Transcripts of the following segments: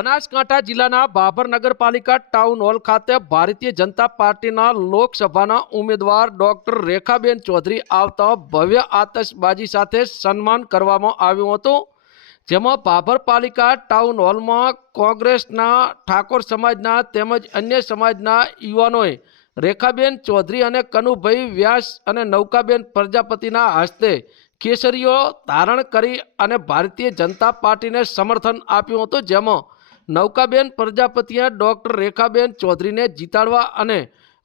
બનાસકાંઠા જિલ્લાના ભાભર નગરપાલિકા town hall ખાતે ભારતીય જનતા પાર્ટીના લોકસભાના ઉમેદવાર ડોક્ટર રેખાબેન ચૌધરી આવતા ભવ્ય આતશબાજી સાથે સન્માન કરવામાં આવ્યું હતું, જેમાં બાબર પાલિકા ટાઉન હોલમાં કોંગ્રેસના ઠાકોર સમાજના તેમજ અન્ય સમાજના યુવાનોએ રેખાબેન ચૌધરી અને કનુભાઈ વ્યાસ અને નૌકાબેન પ્રજાપતિના હસ્તે કેસરીઓ ધારણ કરી અને ભારતીય જનતા પાર્ટીને સમર્થન આપ્યું હતું, જેમાં નૌકાબેન પ્રજાપતિએ ડૉક્ટર રેખાબેન ચૌધરીને જીતાડવા અને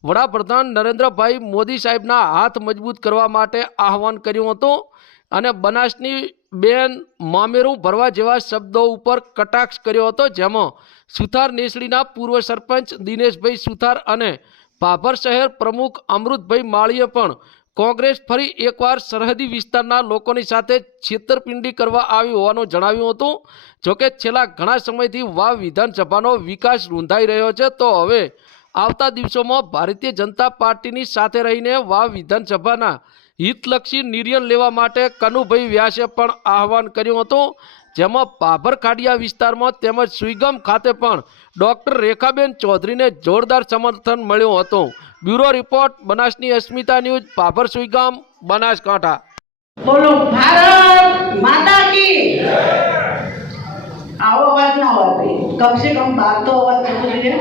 વડાપ્રધાન નરેન્દ્રભાઈ મોદી સાહેબના હાથ મજબૂત કરવા માટે આહવાન કર્યું હતું અને બનાસની બેન મામેરું ભરવા જેવા શબ્દો ઉપર કટાક્ષ કર્યો હતો, જેમાં સુથાર નેસડીના પૂર્વ સરપંચ દિનેશભાઈ સુથાર અને ભાભર શહેર પ્રમુખ અમૃતભાઈ માળીએ પણ કોંગ્રેસ ફરી એકવાર સરહદી વિસ્તારના લોકોની સાથે છેતરપિંડી કરવા આવી હોવાનું જણાવ્યું હતું. જોકે છેલ્લા ઘણા સમયથી વાવ વિધાનસભાનો વિકાસ રૂંધાઈ રહ્યો છે, તો હવે આવતા દિવસોમાં ભારતીય જનતા પાર્ટીની સાથે રહીને વાવ વિધાનસભાના હિતલક્ષી નિર્ણય લેવા માટે કનુભાઈ વ્યાસે પણ આહવાન કર્યું હતું. જેમાં ભાભર ખાડિયા વિસ્તારમાં તેમજ સુઈગમ ખાતે પણ ડૉક્ટર રેખાબેન ચૌધરીને જોરદાર સમર્થન મળ્યું હતું. બ્યુરો રિપોર્ટ, બનાસની અસ્મિતા ન્યૂઝ, પાભર સુઈગામ, બનાસકાંઠા. બોલો, ભારત માતા કી આવો અવાજ ના હોય કમસે કમ બાર તો અવાજ થવો જોઈએ.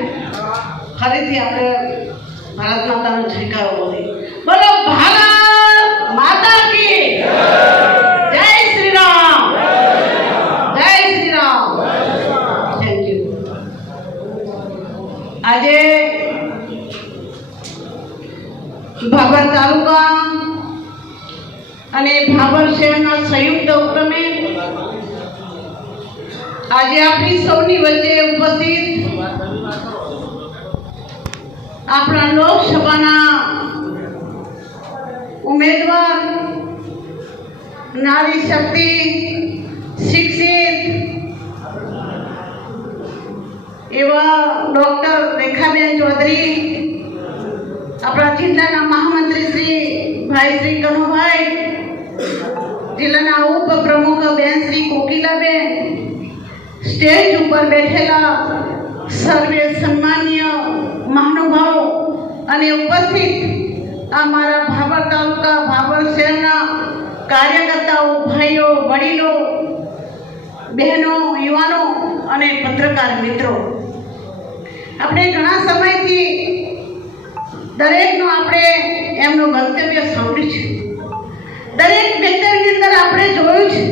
ફરીથી આપણે ભારત માતાનો જયકારો બોલીએ બોલો, ભારત માતા કી જય શ્રી રામ જય શ્રી રામ થેન્ક યુ આજે ભાભર તાલુકા અને ભાભર શહેરના સંયુક્ત ઉપક્રમે આજે આપણી સૌની વચ્ચે ઉપસ્થિત આપણા લોકસભાના ઉમેદવાર, નારી શક્તિ, શિક્ષિત એવા ડૉક્ટર રેખાબેન ચૌધરી આપણા જિલ્લાના મહામંત્રી શ્રી ભાઈ શ્રી કનુભાઈ, જિલ્લાના ઉપપ્રમુખ બેન શ્રી કોકિલાબેન, સ્ટેજ ઉપર બેઠેલા સર્વે સન્માન્ય મહાનુભાવો અને ઉપસ્થિત આ મારા ભાભર તાલુકા ભાભર શહેરના કાર્યકર્તાઓ, ભાઈઓ, વડીલો, બહેનો, યુવાનો અને પત્રકાર મિત્રો. આપણે ઘણા સમયથી દરેકનું આપણે એમનું મંતવ્ય સાંભળ્યું છે દરેક વ્યક્તિની અંદર આપણે જોયું છે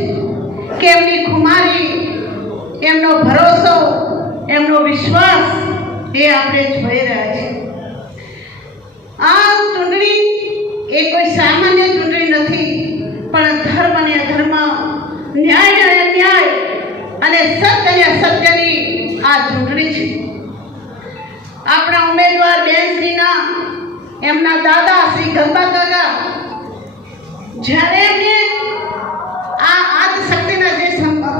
કે એમની ખુમારી, એમનો ભરોસો, એમનો વિશ્વાસ એ આપણે જોઈ રહ્યા છે આ ચૂંટણી એ કોઈ સામાન્ય ચૂંટણી નથી, પણ ધર્મ અને અધર્મ, ન્યાય અને અન્યાય અને સત્ય અને અસત્યની આ ચૂંટણી છે આપણા ઉમેદવાર બેનશ્રીના એમના દાદા શ્રી ગંગા કાકા, જ્યારે એમને આ આદ શક્તિના જે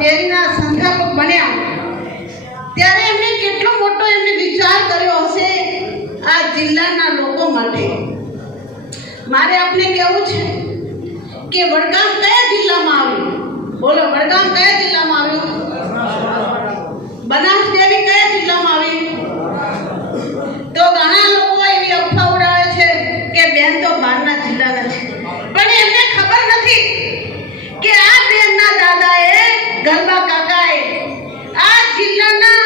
દેવીના સંસ્થાપક બન્યા, ત્યારે એમને કેટલો મોટો એમને વિચાર કર્યો હશે આ જિલ્લાના લોકો માટે. મારે આપને કહેવું છે કે વડગામ કયા જિલ્લામાં આવ્યું? બોલો, વડગામ કયા જિલ્લામાં આવ્યું? બનાસ ડેરી કયા જિલ્લામાં આવી તો ઘણા લોકો એવી અફવા ઉડાવે છે કે બેન તો બહારના જિલ્લાના છે પણ એમને ખબર નથી કે આ બેનના દાદાએ ગરબા કાકાએ આ જિલ્લાના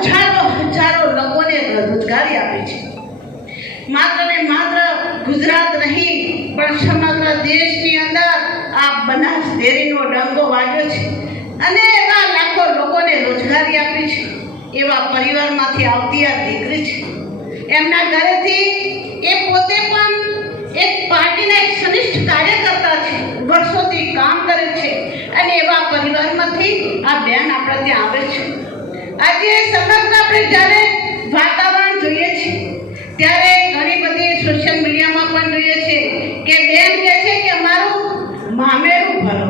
હજારો હજારો લોકોને રોજગારી આપી છે માત્ર ને માત્ર ગુજરાત નહીં પણ સમગ્ર દેશની અંદર આ બનાસ ડેરીનો ડંકો વાગ્યો છે અને એવા લાખો લોકોને રોજગારી આપી છે એવા પરિવારમાંથી આવતી આ દીકરી છે. એમના ઘરેથી એ પોતે પણ એક પાર્ટીના એક શ્રેષ્ઠ કાર્યકર્તા છે, વર્ષોથી કામ કરે છે અને એવા પરિવારમાંથી આ બેન આપણા ત્યાં આવે છે. આજે સમગ્ર આપણે જ્યારે વાતાવરણ જોઈએ છીએ, ત્યારે ઘણી બધી સોશિયલ મીડિયામાં પણ જોઈએ છે કે બેન કહે છે કે અમારું મામેરું ભરો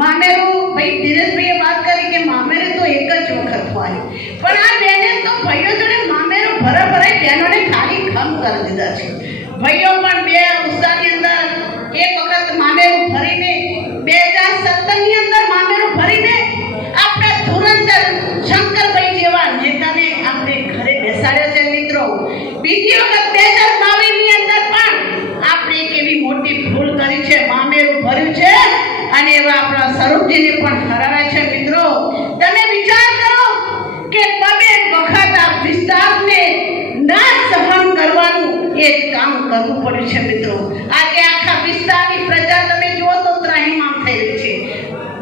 મામેરું ભાઈ ધીરજભાઈએ વાત કરી કે મામેરે તો એક જ વખત હોય પણ આ બેને તો ભાઈઓ જોડે મામેરો ભરા ભરાય બહેનોને ખાલી ખમ કરી દીધા છે. ભાઈઓ પણ બે ઉત્સાહની અંદર એક વખત અને એવા આપણા સ્વરૂપજીને પણ હરાવે છે મિત્રો. તમે વિચાર કરો કે તમે વખત આ વિસ્તારને ના સહન કરવાનું એ કામ કરવું પડ્યું છે મિત્રો. આજે આખા વિસ્તારની પ્રજા તમે જુઓ તો ત્રાહીમામ થઈ રહી છે.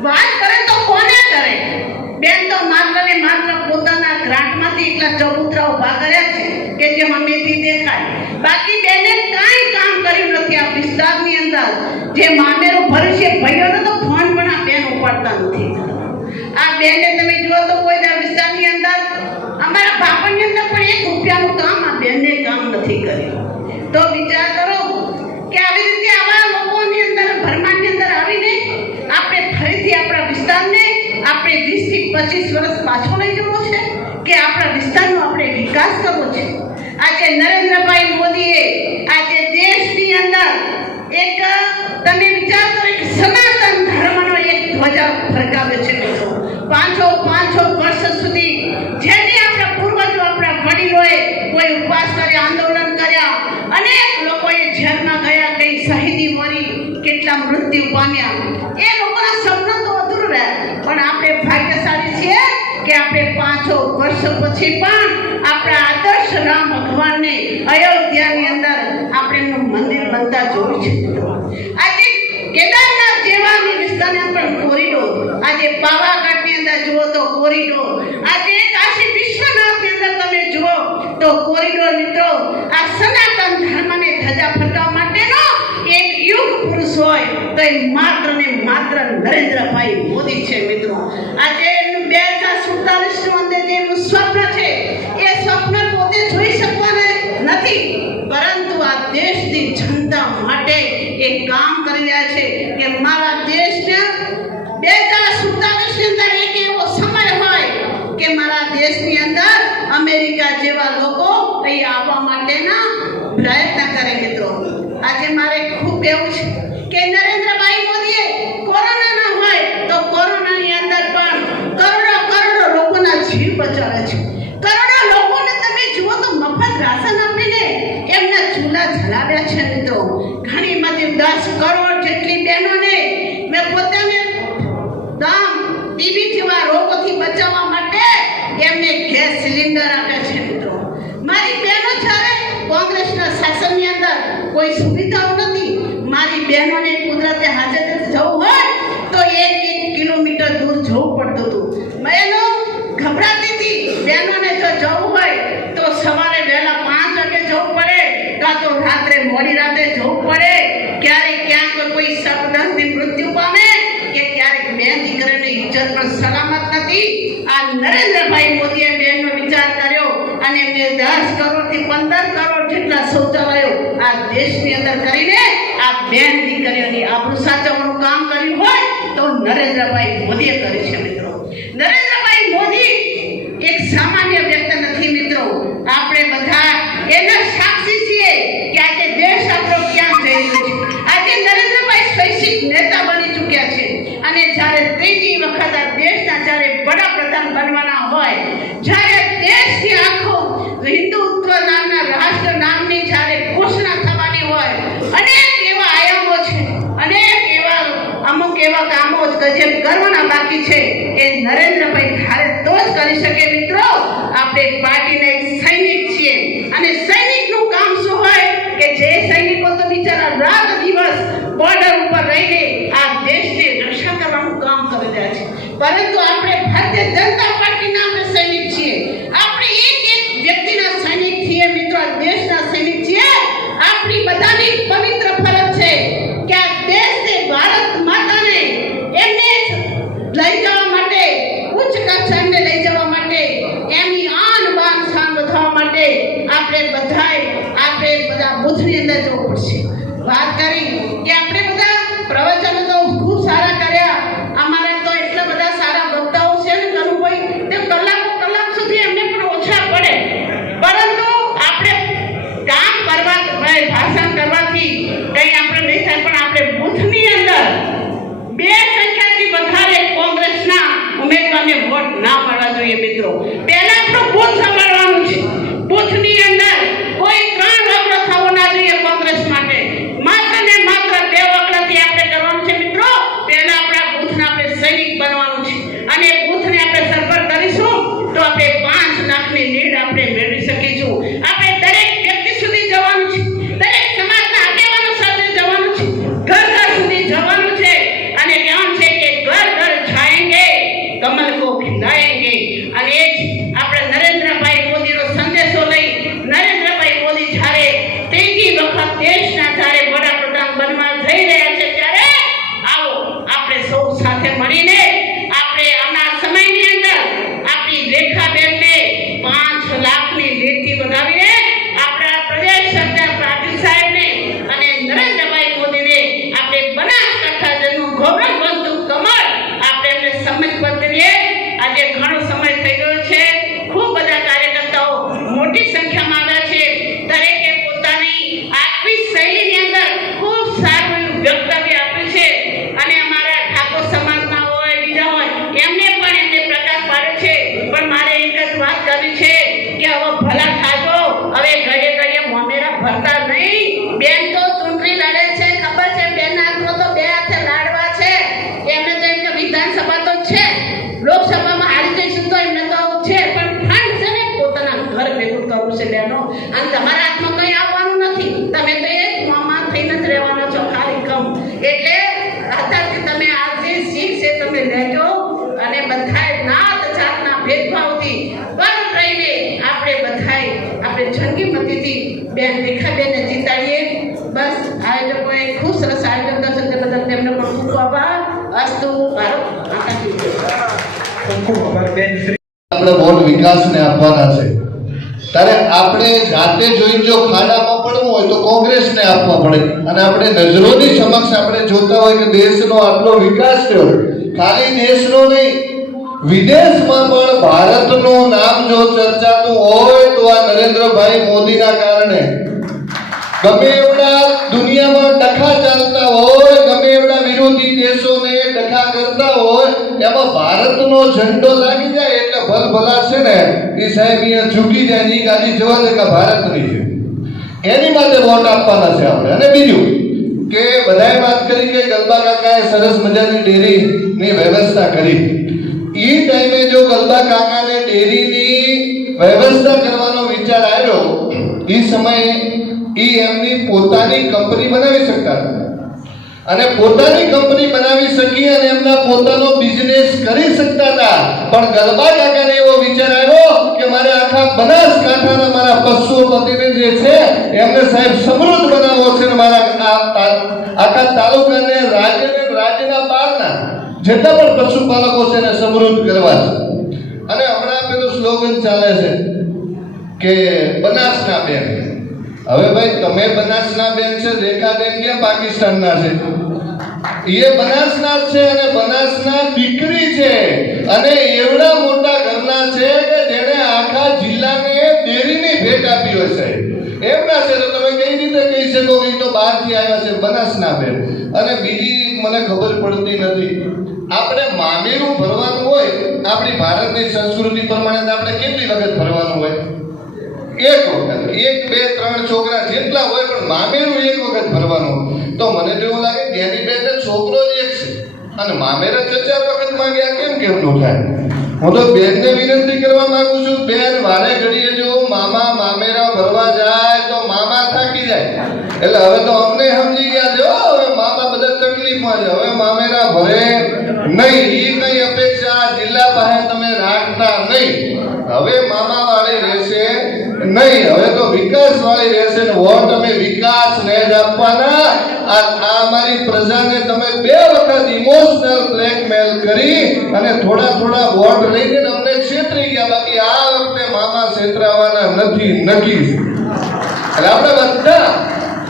વાત કરે તો કોને કરે? બેન તો માત્ર ને માત્ર પોતાના ગ્રાન્ટમાંથી એટલા ચબૂતરાઓ ઊભા કર્યા છે કે જેમાં મેથી દેખાય. બાકી બેને કાંઈ કર્યું નથી, આ વિસ્તારની અંદર જે મામેરું ભર્યું છે, ભાઈઓને તો ફોન પણ આ બેન ઉપાડતા નથી. આ બેને તમે જુઓ તો કોઈ આ વિસ્તારની અંદર અમારા બાપણની અંદર પણ એક રૂપિયાનું કામ આ બેને કામ નથી કર્યું. તો વિચાર કરો કે આવી રીતે આવા લોકોની અંદર, ભરમાની અંદર આવીને આપણે ફરીથી આપણા વિસ્તારને આપણે વીસથી પચીસ વર્ષ પાછો લઈ જવો છે કે આપણા વિસ્તારનો આપણે વિકાસ કરવો છે? આજે નરેન્દ્રભાઈ મોદીએ આજે દેશની અંદર એક તમે વિચાર કરો એક સનાતન ધર્મનો એક ધ્વજા ફરકાવ્યો છે મિત્રો પાંચસો પાંચસો વર્ષ સુધી જેને આપણા પૂર્વજો આપણા વડીલોએ કોઈ ઉપવાસ કર્યા આંદોલન કર્યા અનેક લોકોએ જેલમાં ગયા કઈ શહીદી મરી કેટલા મૃત્યુ પામ્યા એ લોકોના સપના તો અધૂરું રહ્યા પણ આપણે ભાગ્યશાળી છીએ કે આપણે પાંચસો વર્ષ પછી પણ આપણા આદર્શ રામ ભગવાનને અયોધ્યાની અંદર આપણે એમનું મંદિર બનતા જોયું છે. આજે કેદારનાથ જેવા વિસ્તારની અંદર કોરિડોર. આજે પાવાગઢની અંદર જુઓ તો કોરિડોર. આજે કાશી વિશ્વનાથની અંદર તમે જુઓ તો કોરિડોર મિત્રો, આ સનાતન ધર્મને ધજા ફરકાવવા માટેનો એક યુગ પુરુષ હોય તો એ માત્ર ને માત્ર નરેન્દ્રભાઈ મોદી છે મિત્રો. આજે એમનું બે હજાર સુડતાલીસનું જીવ છે. કરોડો લોકોને તમે જુઓ તો મફત રાશન આપીને એમના ચૂલા જલાવ્યા છે મિત્રો. ઘણી બધી દસ કરોડ જેટલી બહેનોને મેં પોતાને દમ, ટીબી જેવા રોગોથી બચાવવા માટે એમને ગેસ સિલિન્ડર આપ્યા છે મિત્રો. મારી બહેનો જ્યારે કોંગ્રેસના શાસનની અંદર કોઈ સુવિધાઓ નથી, મારી બહેનોને કુદરતે હાજર જવું હોય તો એક એક કિલોમીટર દૂર જવું પડતું હતું બહેનો ગભરાતી હતી બહેનોને જો જવું હોય તો સવારે વહેલા પાંચ વાગે જવું પડે કાં તો રાત્રે મોડી રાતે જવું પડે ક્યારેક ક્યાંક કોઈ સપદનથી મૃત્યુ પામે કે ક્યારેક બેન દીકરાની ઇજ્જત પણ સલામત નથી, આ નરેન્દ્રભાઈ મોદીએ બેનનો વિચાર કર્યો અને એમને દસ કરોડથી પંદર કરોડ જેટલા શૌચાલયો આ દેશની અંદર કરીને આ બેન દીકરીઓની આબરૂ સાચવવાનું કામ કર્યું હોય તો નરેન્દ્રભાઈ મોદીએ કર્યું છે, મિત્રો. નરેન્દ્રભાઈ મોદી એક સામાન્ય વ્યક્તિ નથી, મિત્રો. આપણે બધા એના હોય. જ્યારે દેશથી આખો હિન્દુત્વ નામના રાષ્ટ્ર નામની જ્યારે ઘોષણા થવાની હોય, અનેક એવા આયામો છે, અનેક એવા અમુક એવા કામો કે જે કરવાના બાકી છે એ નરેન્દ્રભાઈ ખારે તો જ કરી શકે. મિત્રો, આપણે પાર્ટીના એક સૈનિક છીએ. અને સૈનિકનું કામ શું હોય કે જે સૈનિકો તો બિચારા રાત દિવસ બોર્ડર ઉપર રહીને આ દેશને રક્ષા કરવાનું કામ કરી રહ્યા છે. પરંતુ આપણે ભારતીય જનતા પાર્ટીના આપણે સૈનિક છીએ આપણે એક એક વ્યક્તિના સૈનિક આ દેશના સૈનિક છીએ. આપણી બધાની પવિત્ર ફરજ છે કે આ દેશને ભારત માતાને એમને લઈ જવા માટે, ઉચ્ચ કક્ષાને લઈ જવા માટે, એમની આન બાન શાન વધારવા માટે આપણે બધાએ, આપણે બધા બુથની અંદર જવું પડશે. વાત ભલા થાજો હવે ઘડીએ ઘડીએ મમેરા ભરતા નહીં. બેન તો ચૂંટણી લડે છે, ખબર છે? બેન હાથમાં તો બે હાથે લાડવા છે. એમ કે વિધાનસભા તો છે. લોકસભામાં હારી જઈશું તો તો છે. પણ પોતાના ઘર ભેગું કરવું છે બેનો. અને તમારા હાથમાં કંઈ આવવાનું નથી. તમે તો એક થઈને જ રહેવાના છો, ખાલી કમ એટલે અત્યારથી તમે આ જે શીખ છે, તમે લેજો. અને બધાય નાત જાતના ભેદભાવથી પર રહીને આપણે બધાય આપણે જંગી મતીથી બેન રેખાબેનને જીતાડીએ બસ આયોજકોએ ખૂબ સરસ આયોજન દર્શન બદલ તેમને પણ ખૂબ આભાર. અસ્તુ ભારત આપણે વોટ વિકાસને આપવાના છે. ત્યારે આપણે જાતે જોઈને જો ખાડામાં પડવું હોય તો કોંગ્રેસને આપવા પડે. અને આપણે નજરોની સમક્ષ આપણે જોતા હોય કે દેશનો આટલો વિકાસ થયો. ખાલી દેશનો નહીં વિદેશમાં પણ ભારતનું નામ જો ચર્ચાતું હોય તો આ નરેન્દ્રભાઈ મોદીના કારણે. ગમે એવડા દુનિયામાં ડખા ચાલતા હોય, ગમે એવડા વિરોધી દેશોને ડખા કરતા હોય, એમાં ભારતનો ઝંડો લાગી જાય એટલે ભલભલા છે ને. એ સાહેબ અહીંયા ઝૂકી જાય ને ગાડી જવા દે કે ભારતની છે. એની માટે વોટ આપવાના છે આપણે. અને બીજું કે બધાએ વાત કરી કે ગલબા કાકાએ સરસ મજાની ડેરીની વ્યવસ્થા કરી. ઈ ટાઈમે જો ગલબા કાકાને ડેરીની વ્યવસ્થા કરવાનો વિચાર આવ્યો એ સમયે એ એમની પોતાની કંપની બનાવી શકતા અને પોતાની કંપની બનાવી શકી અને એમના પોતાનો બિઝનેસ કરી શકતા હતા. પણ ગલબા કાકાને એવો વિચાર આવ્યો કે મારે આખા બનાસકાંઠાના મારા પશુપતિને જે છે, એમને સાહેબ સમૃદ્ધ બનાવવો છે મારા આખા તાલુકાને રાજ્યને રાજ્યના બહારના જેટલા પણ પશુપાલકો છે એને સમૃદ્ધ કરવા છે. અને હમણાં પેલું સ્લોગન ચાલે છે કે બનાસના બેન. હવે ભાઈ, તમે બનાસના બેન છે રેખાબેન કે પાકિસ્તાનના છે? એ બનાસના છે અને બનાસના દીકરી છે. અને એવડા મોટા ઘરના છે કે જેણે આખા જિલ્લાને ડેરીની ભેટ આપી સાહેબ. એમના છે, તો તમે કઈ રીતે કહી શકો કે તો બહારથી આવ્યા છે, બનાસના બેન. અને બીજી મને ખબર પડતી નથી. આપણે મામેરું ભરવાનું હોય, આપણી ભારતની સંસ્કૃતિ પ્રમાણે આપણે કેટલી વખત ભરવાનું હોય? એક વખત, એક, બે, ત્રણ છોકરા જેટલા હોય, પણ મામેરું એક વખત ભરવાનું તો મને તો એવું લાગે એની બેન છોકરો જ એક છે. અને મામેરા છ ચાર વખત માંગ્યા કેમ કેમનું થાય? હું તો બેનને વિનંતી કરવા માંગુ છું, બેન વારે ઘડીએ જો મામા મામેરા ભરવા જાય, તો મામા થાકી જાય. એટલે હવે તો અમને સમજી ગયા છે હો, હવે મામા બધા તકલીફમાં છે ભરે નહીં, ઈ કઈ અપેક્ષા જિલ્લા પાસે તમે રાખતા નહીં. હવે મામા વાળી રહેશે નહીં, હવે તો વિકાસ વાળી રહેશે ને વોટ અમે વિકાસ ને જ આપવાના. આ અમારી પ્રજાને તમે બે વખત ઇમોશનલ બ્લેકમેલ કરી અને થોડા થોડા વોટ લઈને અમને છેતરી ગયા. બાકી આ વખતે મામા છેતરાવાના નથી, નક્કી. એટલે આપણે બધા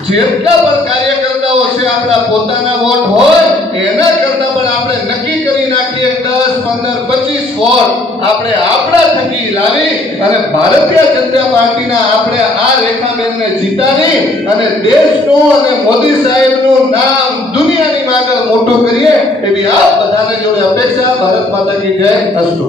જેટલા પણ કાર્યકર્તાઓ છે, આપણા પોતાના વોટ હોય, એના કરતા પણ આપણે નક્કી કરી નાખીએ, દસ, પંદર, પચીસ વોટ આપણે આપણા થકી લાવી અને ભારતીય જનતા પાર્ટીના આપણે આ રેખાબેનને જીતાડી અને દેશનું અને મોદી સાહેબનું નામ દુનિયાની આગળ મોટું કરીએ એવી આપ બધાને જોડે અપેક્ષા, ભારત માતા કી જય, અસ્તુ.